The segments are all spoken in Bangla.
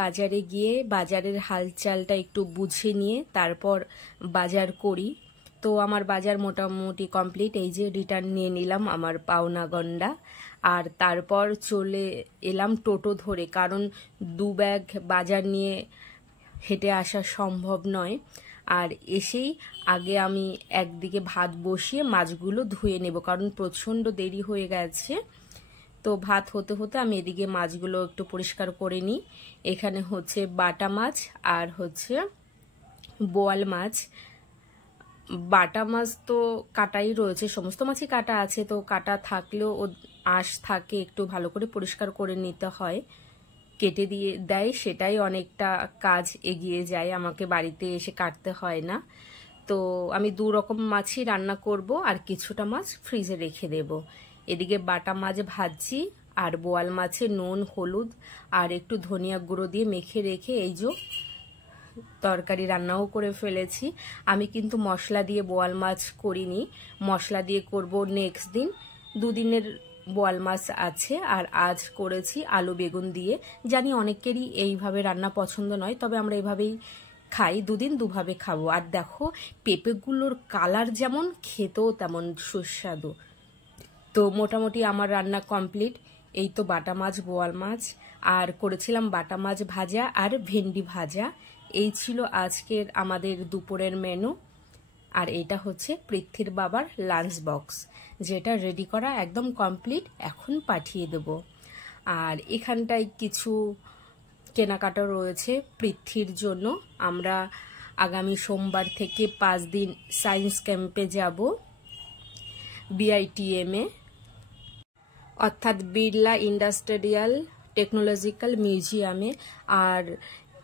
বাজারে গিয়ে বাজারের হালচালটা একটু বুঝে নিয়ে তারপর বাজার করি। তো আমার বাজার মোটামুটি কমপ্লিট। এই যে রিটার্ন নিয়ে নিলাম আমার পাওনা গন্ডা, আর তারপর চলে এলাম টোটো ধরে, কারণ 2 ব্যাগ বাজার নিয়ে হেঁটে আসা সম্ভব নয়। আর এসেই আগে আমি একদিকে ভাত বসিয়ে মাছগুলো ধুয়ে নেব, কারণ প্রচণ্ড দেরি হয়ে গেছে। তো ভাত হতে হতে আমি এদিকে মাছগুলো একটু পরিষ্কার করে নিই। এখানে হচ্ছে বাটা মাছ আর হচ্ছে বোয়াল মাছ। বাটা মাছ তো কাটাই রয়েছে, সমস্ত মাছই কাটা আছে, তো কাটা থাকলেও ও আঁশ থাকে, একটু ভালো করে পরিষ্কার করে নিতে হয়। কেটে দিয়ে দেয়, সেটাই অনেকটা কাজ এগিয়ে যায়, আমাকে বাড়িতে এসে কাটতে হয় না। তো আমি 2 রকম মাছই রান্না করব, আর কিছুটা মাছ ফ্রিজে রেখে দেব। এদিকে বাটা মাছ ভাজছি, আর বোয়াল মাছে নুন হলুদ আর একটু ধনিয়া গুঁড়ো দিয়ে মেখে রেখে এই যে তরকারি রান্নাও করে ফেলেছি। আমি কিন্তু মশলা দিয়ে বোয়াল মাছ করিনি, মশলা দিয়ে করব নেক্সট দিন। 2 দিনের বোয়াল মাছ আছে, আর আজ করেছি আলু বেগুন দিয়ে। জানি অনেকেরই এইভাবে রান্না পছন্দ নয়, তবে আমরা এইভাবেই খাই, 2 দিন 2 ভাবে খাবো। আর দেখো পেঁপেগুলোর কালার যেমন, খেতেও তেমন সুস্বাদু। তো মোটামুটি আমার রান্না কমপ্লিট। এই তো বাটা মাছ বোয়াল মাছ, আর করেছিলাম বাটা মাছ ভাজা আর ভেন্ডি ভাজা। এই ছিল আজকের আমাদের দুপুরের মেনু। আর এটা হচ্ছে পৃথ্বীর বাবার লাঞ্চ বক্স, যেটা রেডি করা একদম কমপ্লিট, এখন পাঠিয়ে দেব। আর এখানটায় কিছু কেনাকাটা রয়েছে পৃথ্বীর জন্য। আমরা আগামী সোমবার থেকে 5 দিন সায়েন্স ক্যাম্পে যাব, BITM এ, অর্থাৎ বিড়লা ইন্ডাস্ট্রিয়াল টেকনোলজিক্যাল মিউজিয়ামে। আর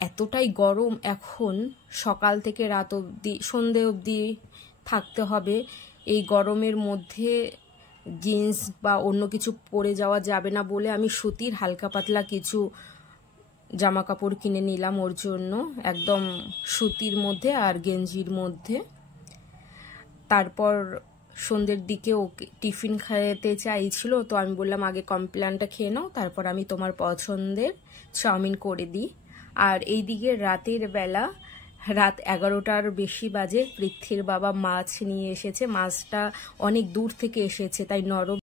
এতটাই গরম এখন, সকাল থেকে রাত অবধি, সন্ধে অবধি থাকতে হবে। এই গরমের মধ্যে জিন্স বা অন্য কিছু পরে যাওয়া যাবে না বলে আমি সুতির হালকা পাতলা কিছু জামা কাপড় কিনে নিলাম ওর জন্য, একদম সুতির মধ্যে আর গেঞ্জির মধ্যে। তারপর সন্ধ্যের দিকে ওকে টিফিন খেতে চাইছিল, তো আমি বললাম আগে কমপ্লেনটা খেয়ে নাও, তারপর আমি তোমার পছন্দের চাউমিন করে দিই। আর এইদিকে রাতের বেলা, রাত 11টার বেশি বাজে, পৃথ্বীর বাবা মাছ নিয়ে এসেছে। মাছটা অনেক দূর থেকে এসেছে, তাই নরম